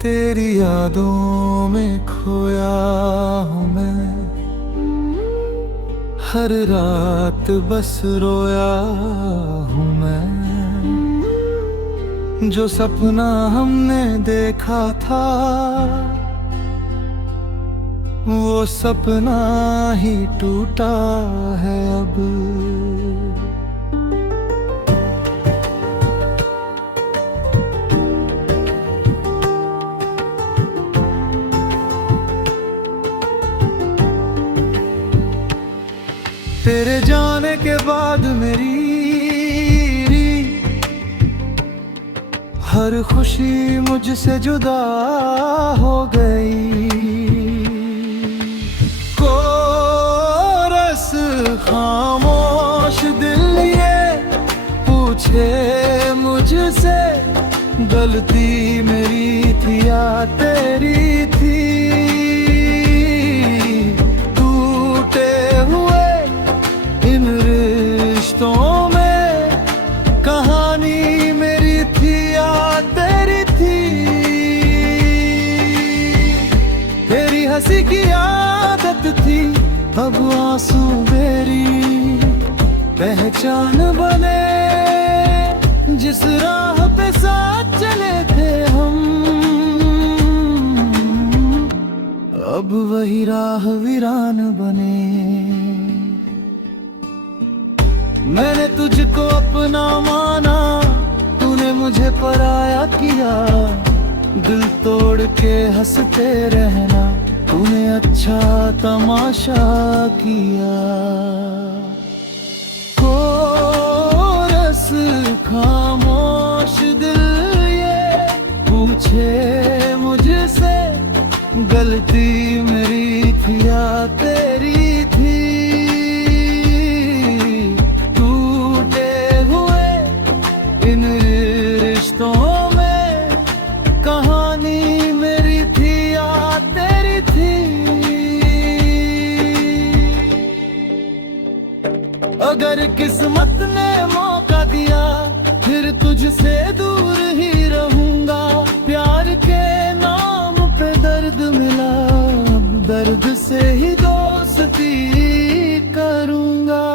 तेरी यादों में खोया हूँ मैं, हर रात बस रोया हूँ मैं। जो सपना हमने देखा था वो सपना ही टूटा है अब। तेरे जाने के बाद मेरी हर खुशी मुझसे जुदा हो गई। कोरस खामोश दिल ये पूछे मुझसे, गलती मेरी थी या तेरी थी। टूटे हुए इन रिश्तों में कहानी मेरी थी या तेरी थी। तेरी हंसी की आदत थी, अब आंसू मेरी पहचान बने। जिस राह पे साथ चले थे हम, अब वही राह वीरान बने। मैंने तुझको अपना माना, तूने मुझे पराया किया। दिल तोड़ के हंसते रहना, तूने अच्छा तमाशा किया। कोरस खामोश दिल ये पूछे मुझसे, गलती मेरी थी या तेरी थी। टूटे हुए इन रिश्तों में कहानी मेरी थी या तेरी थी। अगर किस्मत ने मौका दिया, फिर तुझसे दूर ही रहूंगा। प्यार के नाम पे दर्द मिला, अब दर्द से ही दोस्ती करूंगा।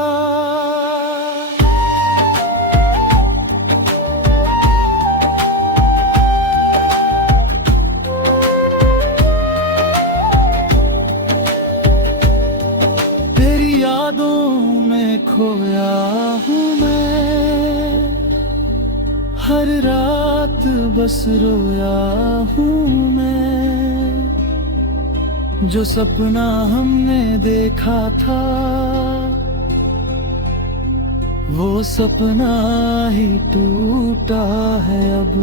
तेरी यादों में खोया हूँ मैं, हर रात बस रोया हूँ मैं। जो सपना हमने देखा था वो सपना ही टूटा है अब।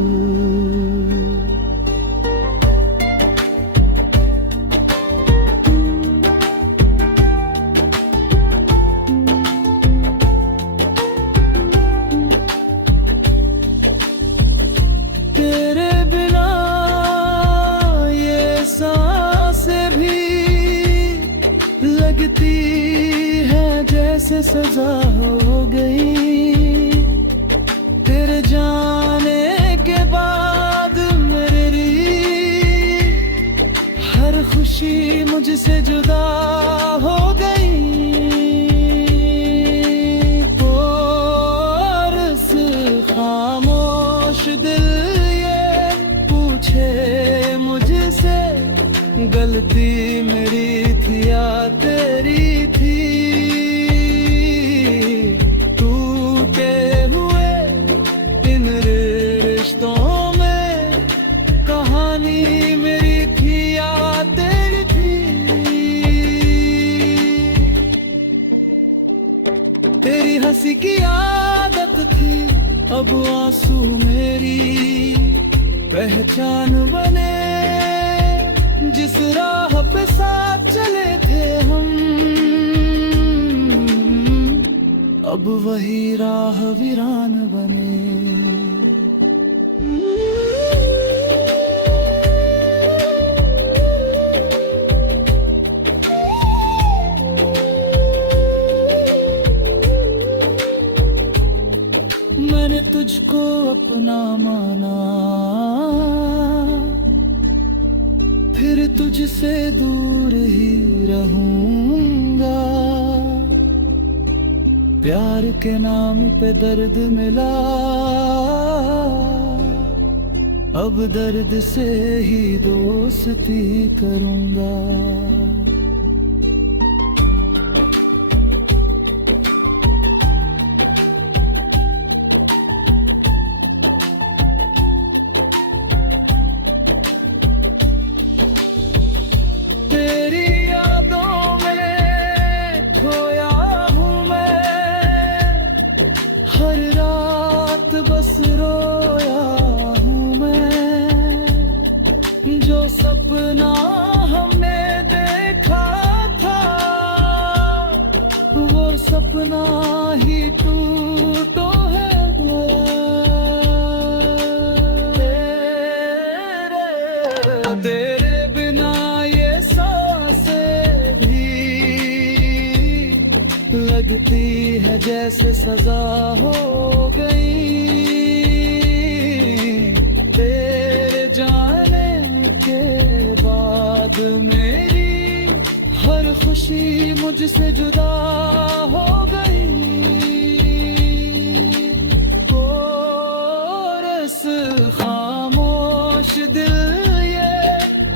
तेरे बिना ये सांसें भी लगती है जैसे सजा हो गई। तेरे जाने के बाद मेरी हर खुशी मुझसे जुदा हो गई। कोरस खामोश दिल मुझसे, गलती मेरी थी या तेरी थी। टूटे हुए इन रिश्तों में कहानी मेरी थी या तेरी थी। तेरी हंसी की आदत थी, अब आंसू मेरी पहचान बने। जिस राह पे साथ चले थे हम, अब वही राह वीरान बने। मैंने तुझको अपना माना, तुझसे दूर ही रहूंगा। प्यार के नाम पे दर्द मिला, अब दर्द से ही दोस्ती करूंगा। तेरी यादों में खोया हूँ मैं, हर रात बस रोया हूँ मैं। जो सपना हमने देखा था, वो सपना ही टूटो है तेरे बिना ये सांसें भी लगती है जैसे सजा हो गई। तेरे जाने के बाद मेरी हर खुशी मुझसे जुदा हो गई। कोरस खामोश दिल ये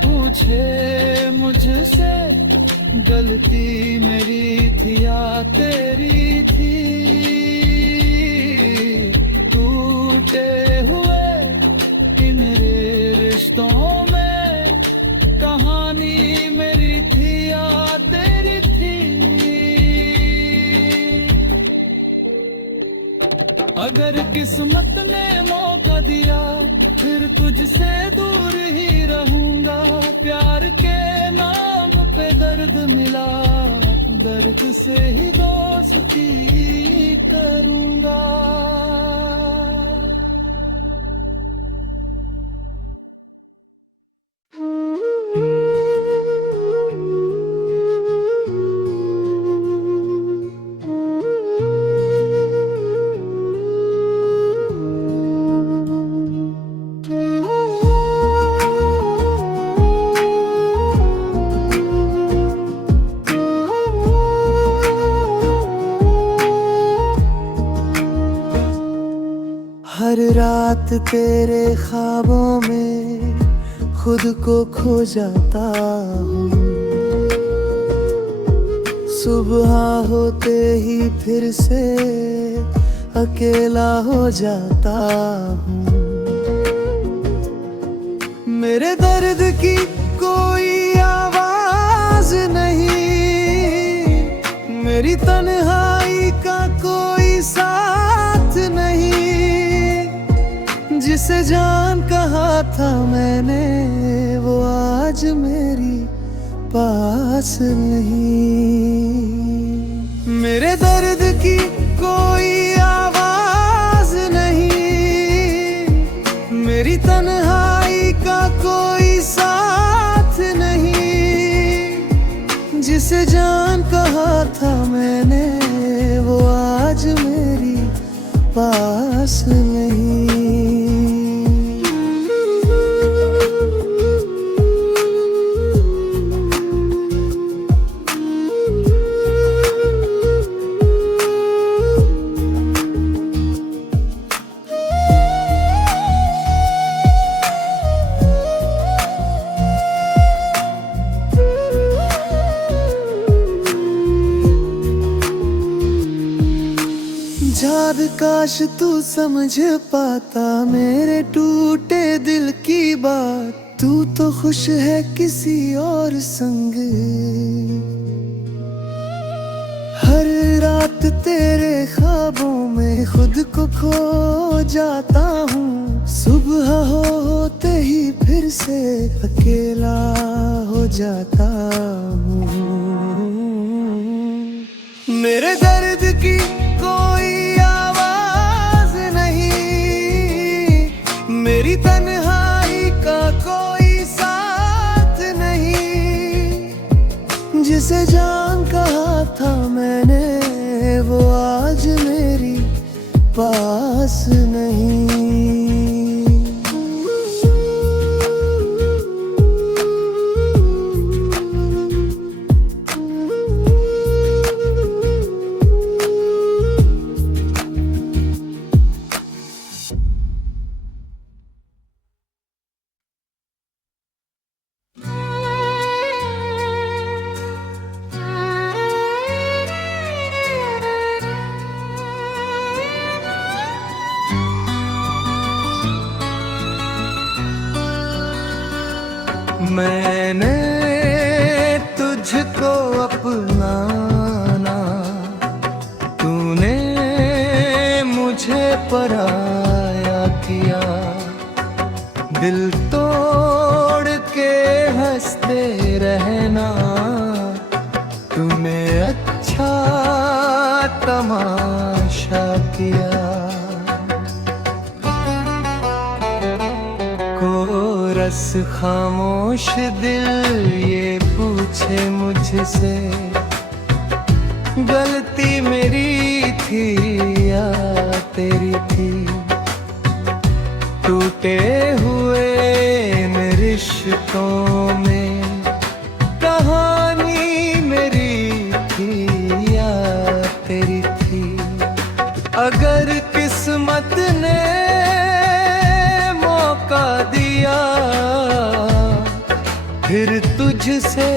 पूछे मुझसे, गलती मेरी थी या तेरी थी। टूटे हुए इन रिश्तों में कहानी मेरी थी या तेरी थी। अगर किस्मत ने मौका दिया, फिर तुझसे दूर ही रहूंगा। प्यार के नाम पे दर्द मिला, दर्द से ही दोस्ती करूंगा। हर रात तेरे ख्वाबों में खुद को खो जाता हूँ। सुबह होते ही फिर से अकेला हो जाता हूँ। मेरे दर्द की कोई आवाज नहीं, मेरी तन्हाई का कोई साथ नहीं। जिसे जान कहा था मैंने, वो आज मेरी पास नहीं। मेरे दर्द की कोई आवाज नहीं, मेरी तन्हाई का कोई साथ नहीं। जिसे जान कहा था मैंने, वो आज मेरी पास नहीं। याद काश तू समझ पाता मेरे टूटे दिल की बात। तू तो खुश है किसी और संग, हर रात तेरे ख्वाबों में खुद को खो जाता हूँ। सुबह होते ही फिर से अकेला हो जाता हूँ। मेरे दर्द की कोई आवाज नहीं, मेरी तन्हाई का कोई साथ नहीं। जिसे जान कहा था मैंने, वो आज मेरी पास नहीं। मैंने तुझको अपनाना, तूने मुझे पराया किया। दिल तोड़ के हंसते रहना, तूने अच्छा तमाशा किया। कोरस खामोश दिल ये पूछे मुझसे, गलती मेरी थी या तेरी थी। टूटे हुए इन रिश्तों में कहानी मेरी थी या तेरी थी। अगर किस्मत ने मौका दिया, फिर तुझसे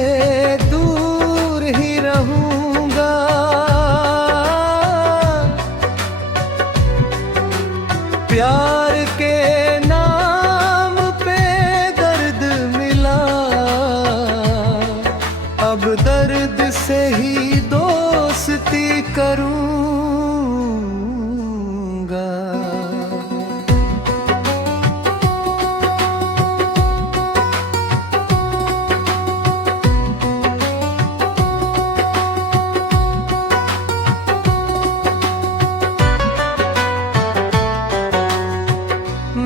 दूर ही रहूंगा। प्यार के नाम पे दर्द मिला, अब दर्द से ही दोस्ती करूंगा।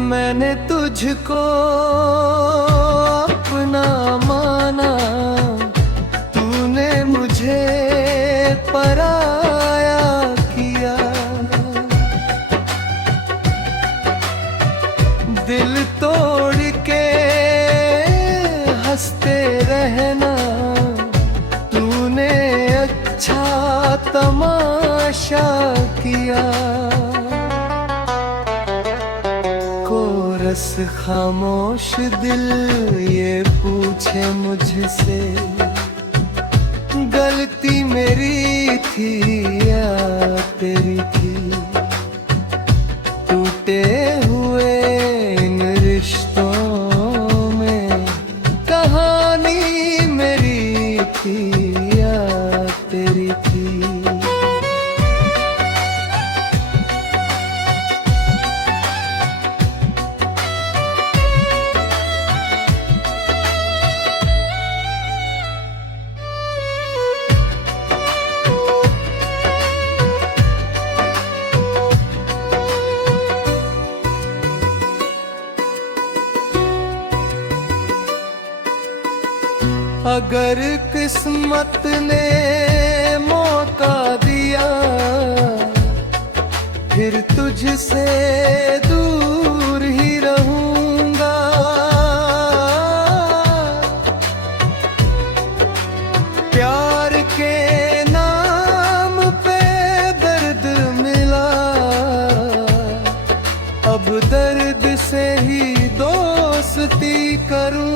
मैंने तुझको अपना माना, तूने मुझे पराया किया। दिल तोड़ के हंसते रहना, तूने अच्छा तमाशा किया। कोरस खामोश दिल ये पूछे मुझसे, गलती मेरी थी या तेरी थी। टूटे हुए इन रिश्तों में कहानी मेरी थी या तेरी थी। अगर किस्मत ने मौका दिया, फिर तुझसे दूर ही रहूंगा। प्यार के नाम पे दर्द मिला, अब दर्द से ही दोस्ती करूं।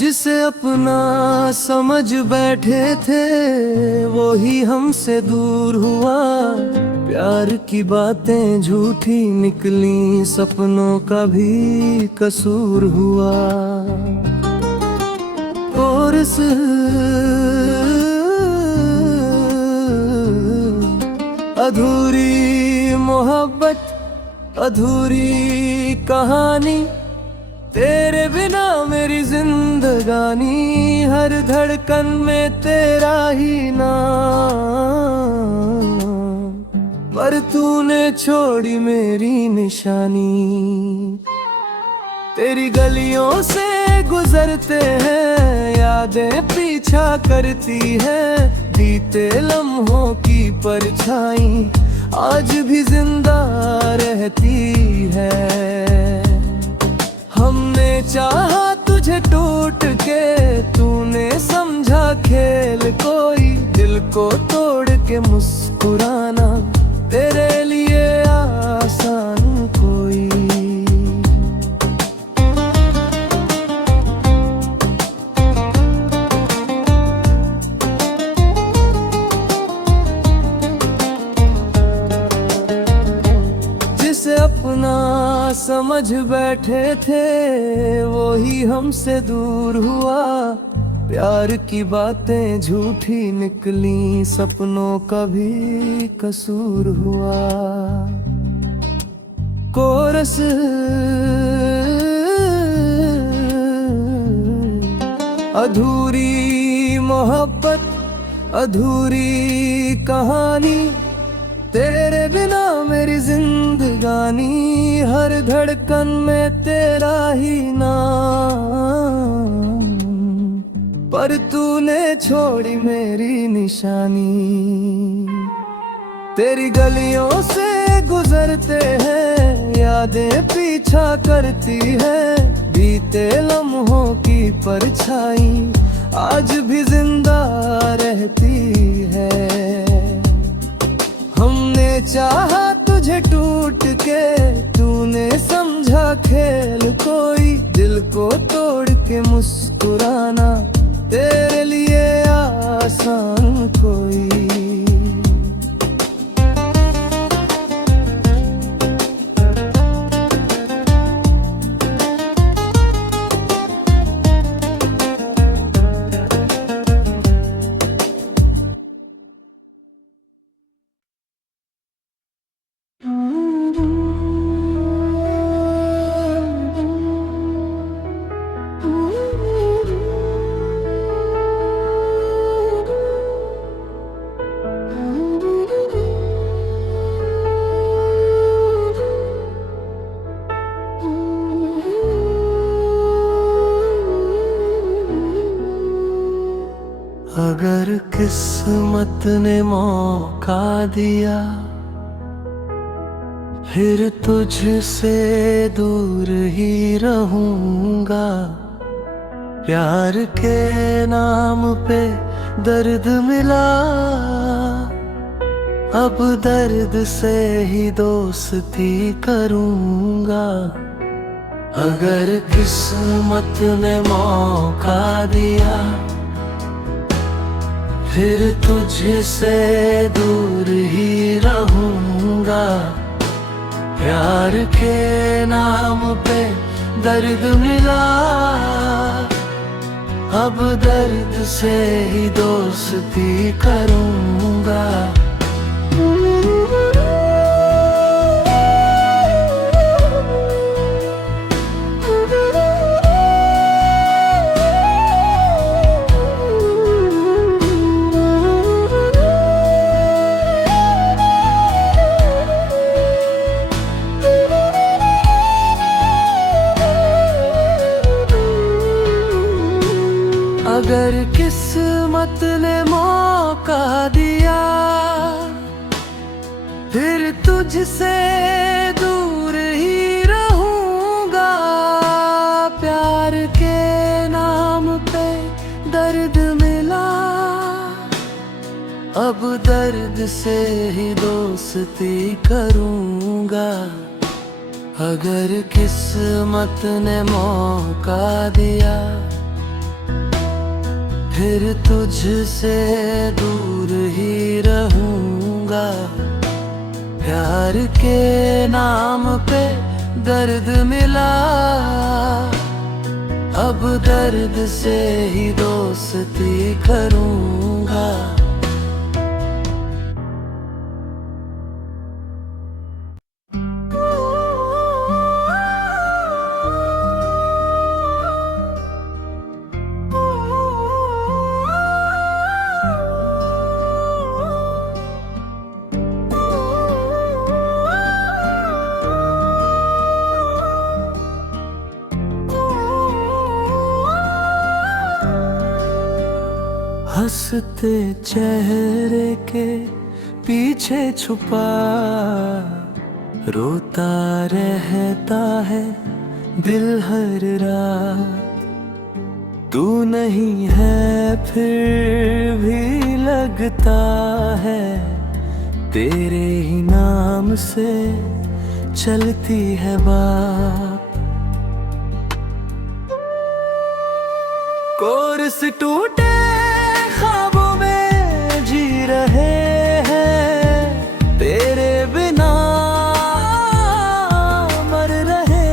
जिसे अपना समझ बैठे थे, वो ही हमसे दूर हुआ। प्यार की बातें झूठी निकली, सपनों का भी कसूर हुआ। और अधूरी मोहब्बत, अधूरी कहानी, तेरे बिना मेरी जिंदगानी। हर धड़कन में तेरा ही नाम, पर तूने छोड़ी मेरी निशानी। तेरी गलियों से गुजरते हैं, यादें पीछा करती है। बीते लम्हों की परछाई आज भी जिंदा रहती है। हमने चाहा तुझे टूट के, तूने समझा खेल कोई। दिल को तोड़ के मुस्कुराना तेरे लिए आसान कोई। समझ बैठे थे वो ही हमसे दूर हुआ। प्यार की बातें झूठी निकली, सपनों का भी कसूर हुआ। कोरस अधूरी मोहब्बत, अधूरी कहानी, तेरे बिना मेरी जिंदगानी, हर धड़कन में तेरा ही नाम, पर तूने छोड़ी मेरी निशानी। तेरी गलियों से गुजरते हैं, यादें पीछा करती है, बीते लम्हों की परछाई आज भी जिंदा रहती है। हमने चाहा तुझे टूट के, तूने समझा खेल कोई, दिल को तोड़ के मुस्कुराना तेरे लिए आसान कोई। अगर किस्मत ने मौका दिया, फिर तुझसे दूर ही रहूंगा। प्यार के नाम पे दर्द मिला, अब दर्द से ही दोस्ती करूंगा। अगर किस्मत ने मौका दिया, फिर तुझसे दूर ही रहूंगा। प्यार के नाम पे दर्द मिला, अब दर्द से ही दोस्ती करूंगा। अगर किस्मत ने मौका दिया, फिर तुझसे दूर ही रहूंगा। प्यार के नाम पे दर्द मिला, अब दर्द से ही दोस्ती करूंगा। अगर किस्मत ने मौका दिया, फिर तुझसे दूर ही रहूंगा। प्यार के नाम पे दर्द मिला, अब दर्द से ही दोस्ती करूंगा। हंसते चेहरे के पीछे छुपा रोता रहता है दिल हर रात। तू नहीं है फिर भी लगता है, तेरे ही नाम से चलती है बात। कोरस टूटे ख्वाबों में जी रहे हैं, तेरे बिना मर रहे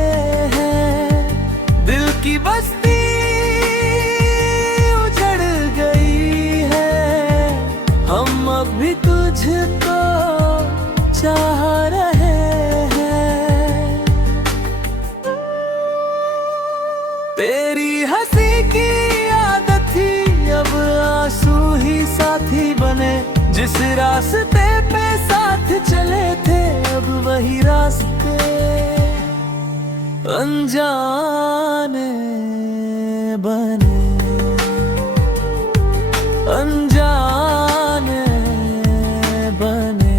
जिस रास्ते पे साथ चले थे अब वही रास्ते अनजाने बने, अनजाने बने।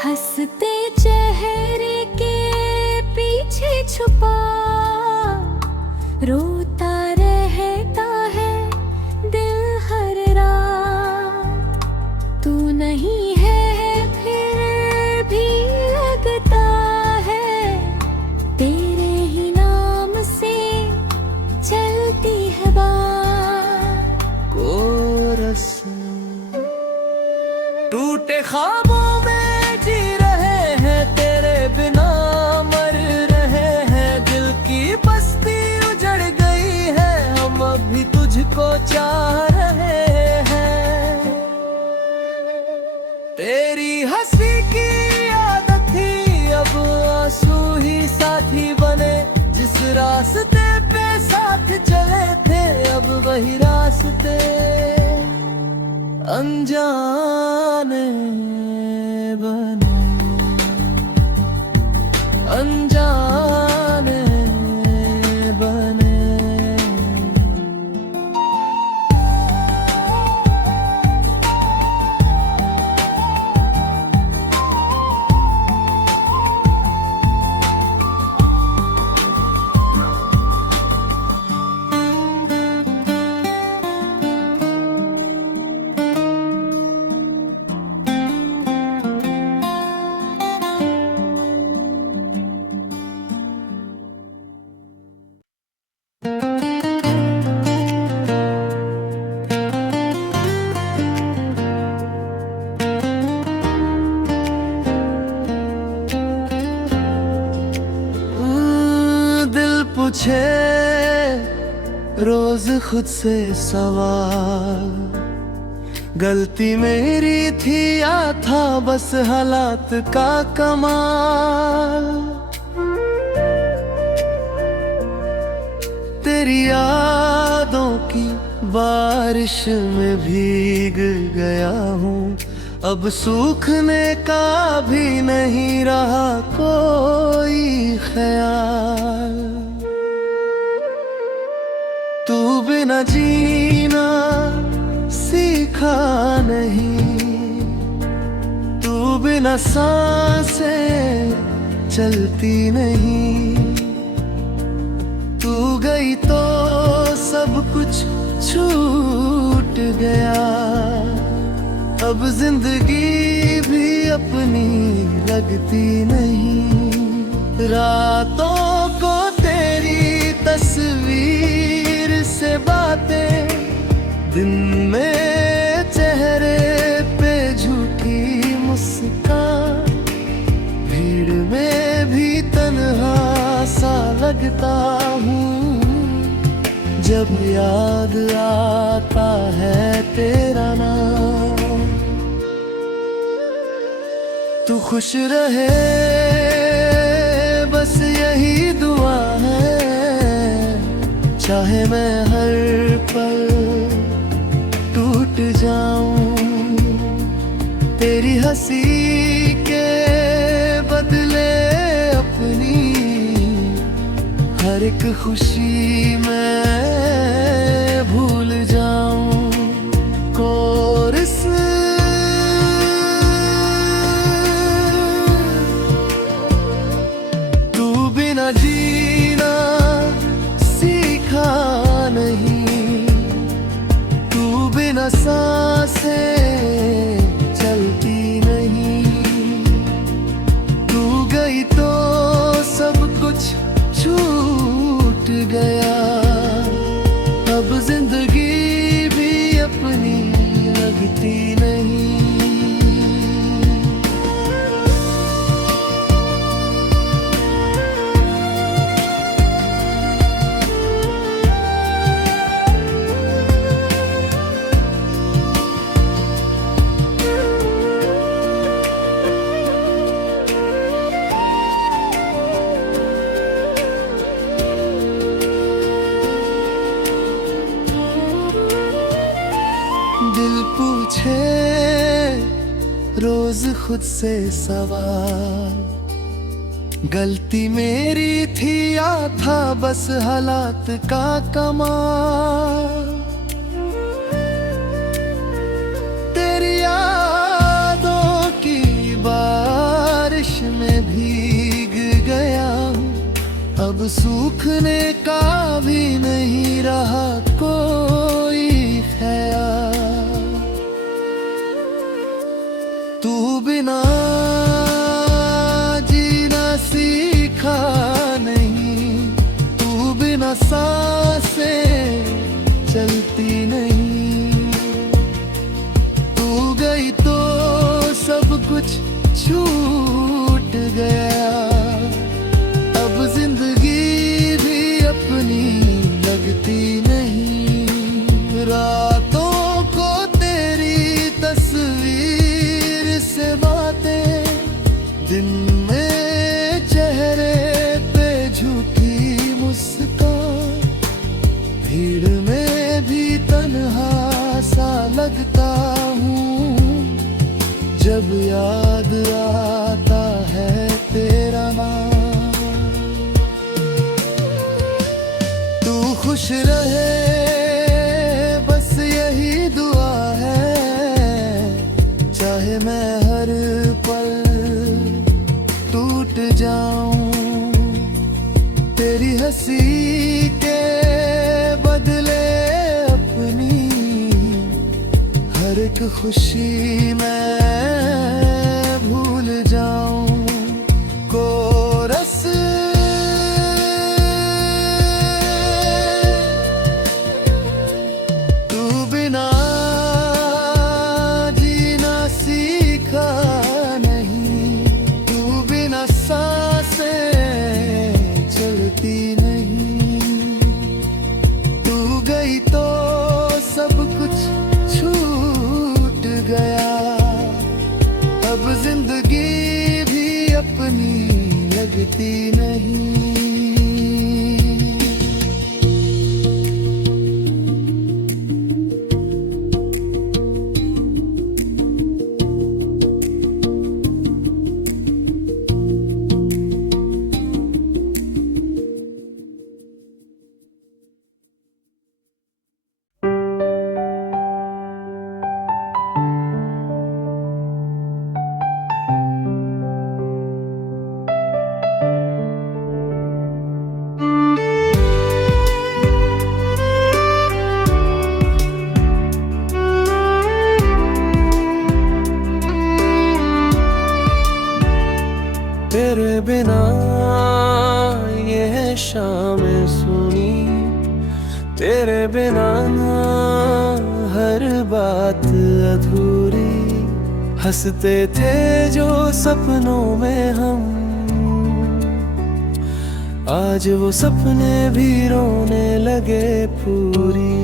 हंसते चेहरे के पीछे छुपा रोता रहता है दिल हर रात। तू नहीं है फिर भी लगता है तेरे ही नाम से चलती है बात। कोरस टूटे ख्वाबों में जी रहे हैं तेरे बिना मर रहे हैं, दिल की बस्ती उजड़ गई है हम अभी तुझको चाह रहे हैं। तेरी हंसी की आदत थी अब आंसू ही साथी बने, जिस रास्ते पे साथ चले थे अब वही रास्ते अनजाने बने, अनजाने बने। पूछे रोज खुद से सवाल, गलती मेरी थी या था बस हालात का कमाल। तेरी यादों की बारिश में भीग गया हूँ, अब सूखने का भी नहीं रहा कोई ख्याल। तू बिना जीना सीखा नहीं, तू बिना सांसें चलती नहीं। तू गई तो सब कुछ छूट गया, अब जिंदगी भी अपनी लगती नहीं। रातों को तेरी तस्वीर से बातें, दिन में चेहरे पे झूठी मुस्कान, भीड़ में भी तन्हा सा लगता हूँ जब याद आता है तेरा नाम। तू खुश रहे बस यही दुआ है, चाहे मैं हर पल टूट जाऊं। तेरी हंसी के बदले अपनी हर एक खुशी मैं भूल जाऊं। कोरस तू बिना जीना सीखा नहीं, तू बिना सांसें चलती नहीं। तू गई तो सब कुछ छूट गया, खुद से सवाल, गलती मेरी थी या था बस हालात का कमाल। तेरी यादों की बारिश में भीग गया हूँ, अब सूखने का भी नहीं रहा कोई ख्याल। तू बिना जीना सीखा नहीं, तू बिना सांसें चलती नहीं। तू गई तो सब कुछ छूट गया, अब जिंदगी भी अपनी लगती नहीं। रातों को तेरी तस्वीर से बातें, दिन में चेहरे पे झूठी मुस्कान, भीड़ में भी तन्हा सा लगता हूँ जब याद आता है तेरा नाम। तू खुश रहे बस यही दुआ है, चाहे मैं हर पल टूट जाऊं। तेरी हंसी के बदले अपनी हर एक खुशी मैं भूल जाऊं। कोरस तू बिना जीना सीखा नहीं, तू बिना सांसें चलती नहीं। तू गई तो सब कुछ छूट गया, अब जिंदगी भी अपनी लगती नहीं। तेरे बिना ये है शाम सुनी, तेरे बिना हर बात अधूरी। हंसते थे जो सपनों में हम, आज वो सपने भी रोने लगे पूरी।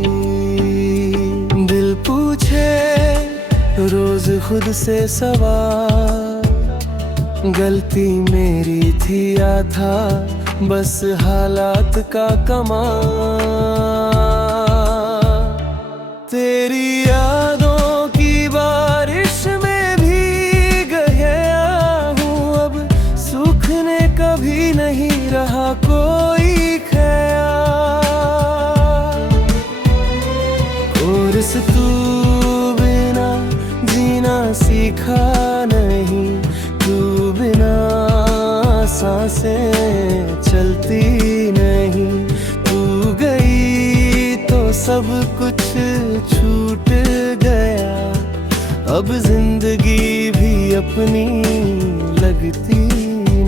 दिल पूछे रोज खुद से सवाल, गलती मेरी थी या था बस हालात का कमाल। तेरी यादों की बारिश में भीग गया हूँ, अब सूखने का भी नहीं रहा कोई ख्याल। और इस तू बिना जीना सीखा नहीं, तू बिना सांसें चलती नहीं। तू गई तो सब कुछ छूट गया, अब जिंदगी भी अपनी लगती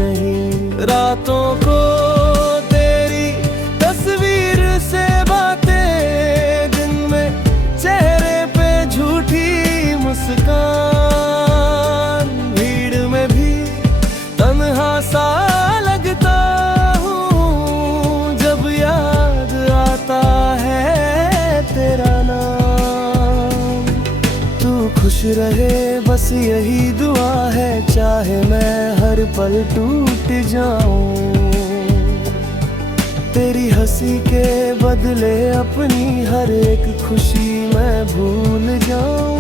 नहीं। रातों को तेरी तस्वीर से बातें, दिन में चेहरे पे झूठी मुस्कान, सा लगता हूँ जब याद आता है तेरा नाम। तू खुश रहे बस यही दुआ है, चाहे मैं हर पल टूट जाऊं। तेरी हंसी के बदले अपनी हर एक खुशी मैं भूल जाऊं।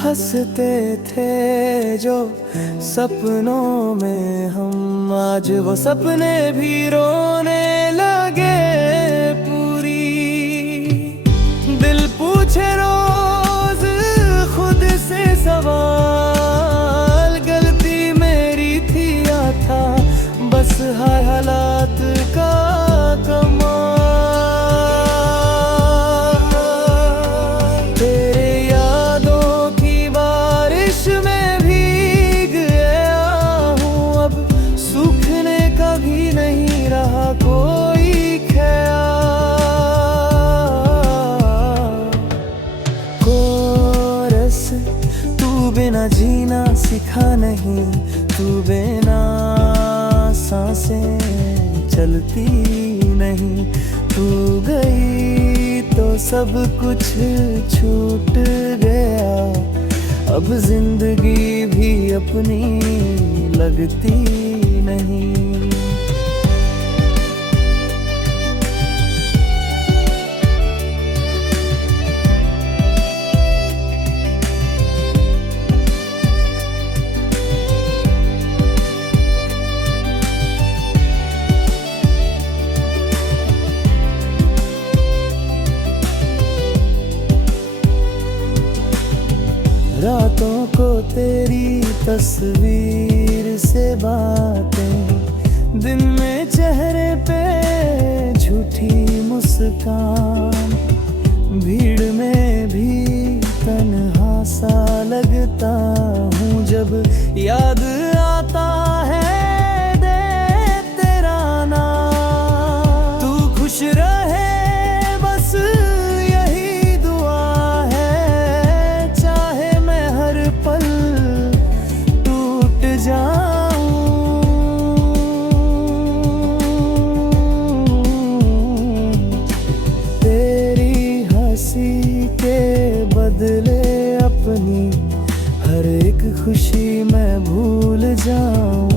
हंसते थे जो सपनों में हम, आज वो सपने भी रोने लगे पूरी। दिल पूछे रोज खुद से सवाल, गलती मेरी थी या था बस हर हालात का कमाल। तेरे यादों की बारिश में भीग गया हूँ, अब सूखने का भी नहीं रहा कोई ख्याल। कोरस तू बिना जीना सीखा नहीं, तू बिना सांसें चलती नहीं। तू गई तो सब कुछ छूट गया, अब जिंदगी भी अपनी लगती नहीं। रातों को तेरी तस्वीर से बातें, दिन में चेहरे पे झूठी मुस्कान। भीड़ में भी तन्हा सा लगता हूँ, जब याद आता है दे तेरा नाम। तू खुश रहे बस यही दुआ है, चाहे मैं हर पल टूट जाऊं। तेरी हंसी के बदले अपनी हर एक खुशी मैं भूल जाऊं।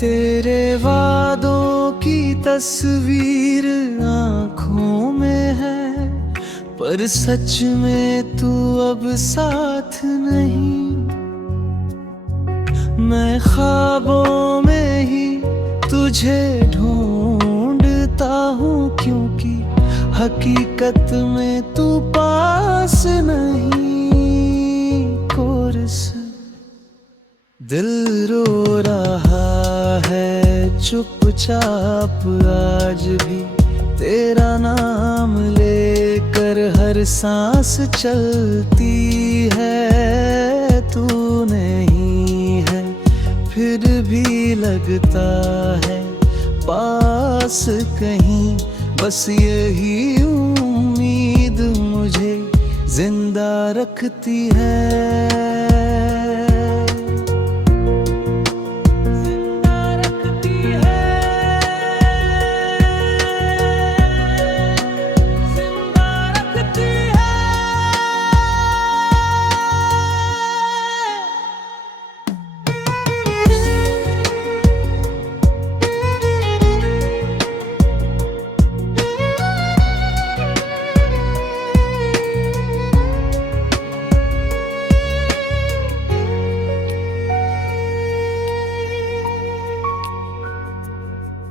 तेरे वादों की तस्वीर आँखों में है, पर सच में तू अब साथ नहीं। मैं ख्वाबों में ही तुझे ढूंढता हूँ, क्योंकि हकीकत में तू पास नहीं। कोरस दिल रो रहा है चुपचाप आज भी, तेरा नाम लेकर हर सांस चलती है। तू नहीं है फिर भी लगता है पास कहीं, बस यही उम्मीद मुझे जिंदा रखती है।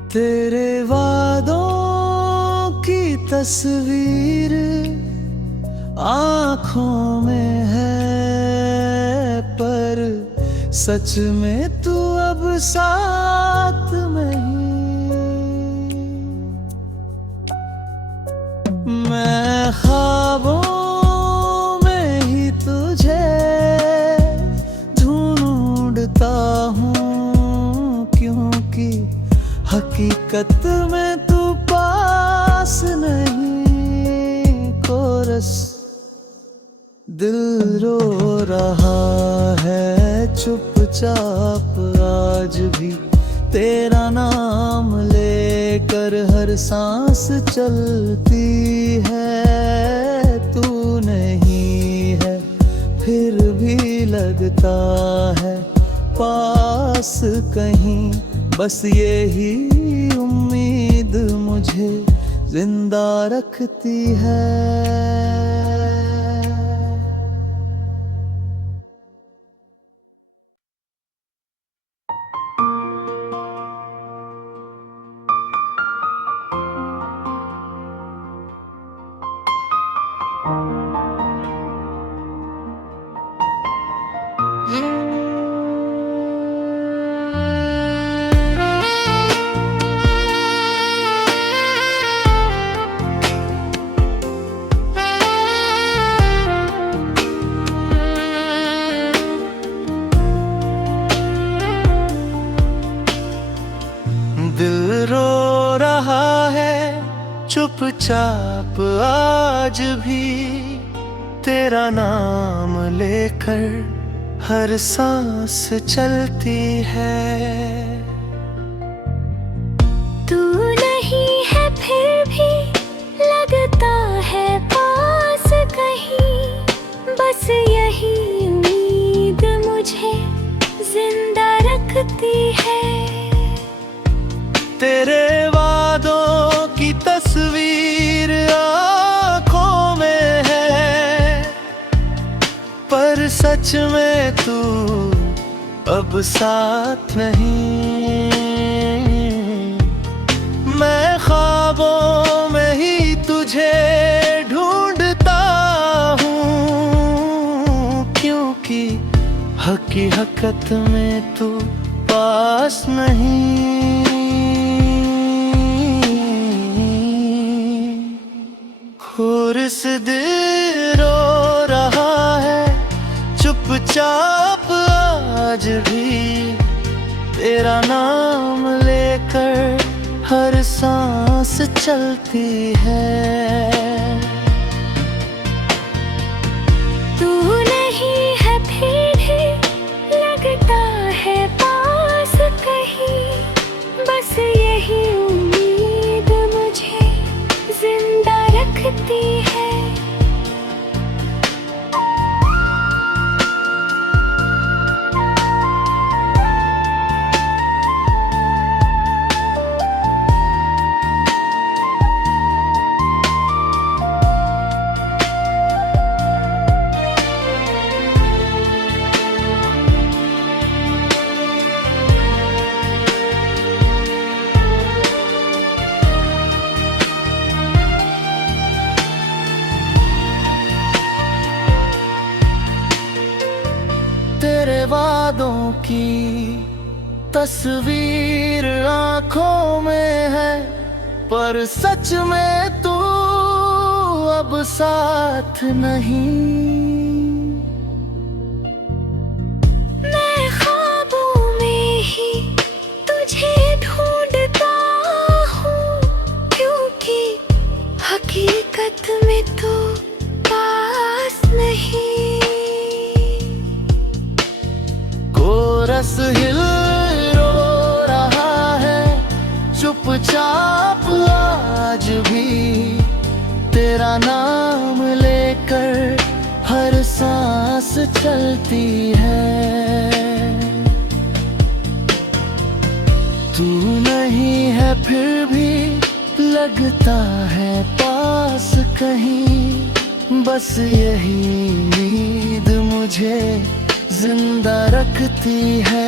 तेरे वादों की तस्वीर आँखों में है, पर सच में तू अब साथ नहीं। मैं ख्वाबों में ही तुझे ढूंढता हूँ, क्योंकि हकीकत में तू पास नहीं। कोरस बस दिल रो रहा है चुपचाप आज भी, तेरा नाम लेकर हर सांस चलती है। तू नहीं है फिर भी लगता है पास कहीं, बस यही उम्मीद मुझे जिंदा रखती है। दिल रो रहा है चुपचाप आज भी, तेरा नाम लेकर हर सांस चलती है। तू नहीं है फिर भी लगता है पास कहीं, बस यही उम्मीद मुझे जिंदा रखती है। तेरे वादों की तस्वीर आँखों में है, पर सच में तू अब साथ नहीं। मैं ख्वाबों में ही तुझे ढूंढता हूँ, क्योंकि हकीकत में तू पास नहीं। और इस दिल रो रहा है चुपचाप आज भी, तेरा नाम लेकर हर सांस चलती है। तू नहीं है फिर भी लगता है पास कहीं, बस यही उम्मीद मुझे जिंदा रखती है। तेरे वादों की तस्वीर आँखों में है, पर सच में तू अब साथ नहीं। मैं ख्वाबों में ही तुझे ढूंढता हूँ, क्योंकि हकीकत में तू पास नहीं। कोरस हिल रो रहा है चुपचाप आज भी, तेरा नाम लेकर हर सांस चलती है। तू नहीं है फिर भी लगता है पास कहीं, बस यही उम्मीद मुझे जिंदा रखती है।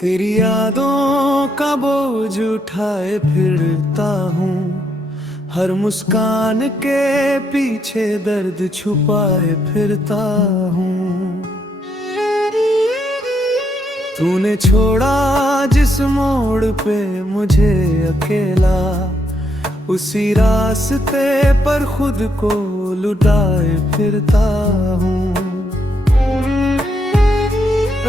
तेरी यादों का बोझ उठाए फिरता हूँ, हर मुस्कान के पीछे दर्द छुपाए फिरता हूँ। तूने छोड़ा जिस मोड़ पे मुझे अकेला, उसी रास्ते पर खुद को लुटाए फिरता हूँ।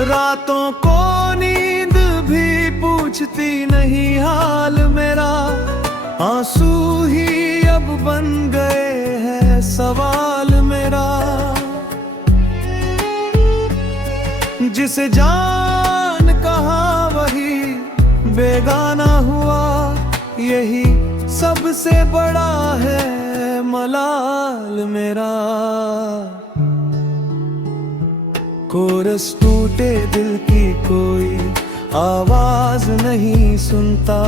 रातों को नींद भी पूछती नहीं हाल मेरा, आंसू ही अब बन गए हैं सवाल मेरा। जिसे जान कहा वही बेगाना हुआ, यही सबसे बड़ा है मलाल मेरा। कोरस टूटे दिल की कोई आवाज नहीं सुनता,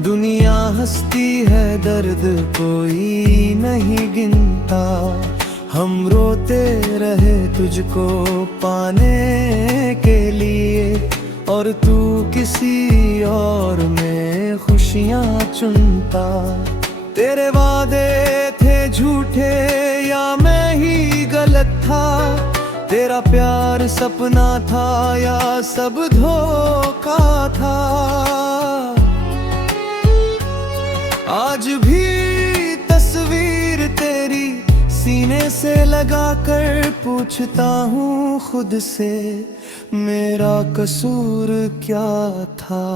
दुनिया हंसती है दर्द कोई नहीं गिनता। हम रोते रहे तुझको पाने के लिए, और तू किसी और में खुशियां चुनता। तेरे वादे थे झूठे या मैं ही गलत था, तेरा प्यार सपना था या सब धोखा था। आज भी तस्वीर तेरी सीने से लगाकर पूछता हूँ खुद से, मेरा कसूर क्या था।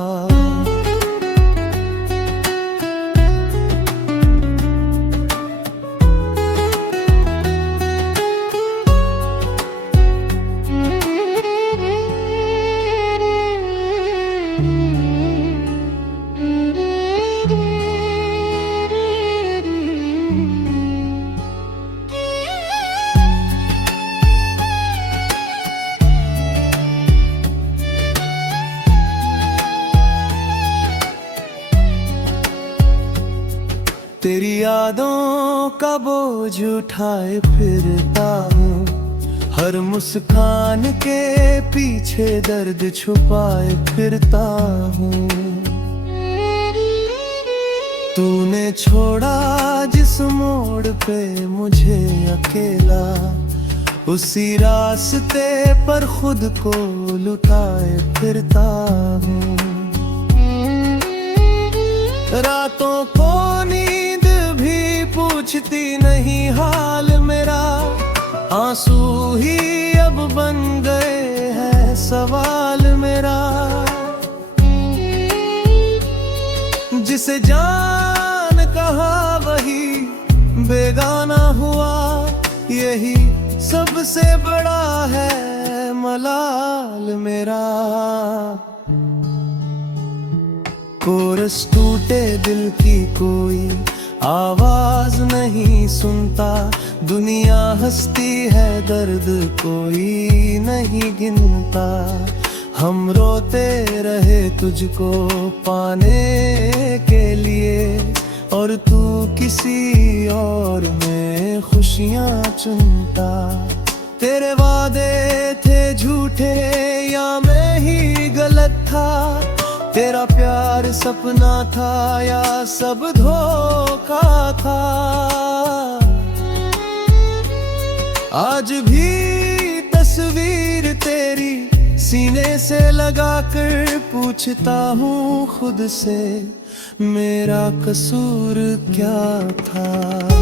तेरी यादों का बोझ उठाए फिरता हूँ, हर मुस्कान के पीछे दर्द छुपाए फिरता हूँ। तूने छोड़ा जिस मोड़ पे मुझे अकेला, उसी रास्ते पर खुद को लुटाए फिरता हूँ। रातों को नींद भी पूछती नहीं हाल मेरा, आंसू ही अब बन गए हैं सवाल मेरा। जिसे जान कहा वही बेगाना हुआ, यही सबसे बड़ा है मलाल मेरा। कोरस टूटे दिल की कोई आवाज नहीं सुनता, दुनिया हंसती है दर्द कोई नहीं गिनता। हम रोते रहे तुझको पाने के लिए, और तू किसी और में खुशियां चुनता। तेरे वादे थे झूठे या मैं ही गलत था, तेरा प्यार सपना था या सब धोखा था। आज भी तस्वीर तेरी सीने से लगाकर पूछता हूँ खुद से, मेरा कसूर क्या था।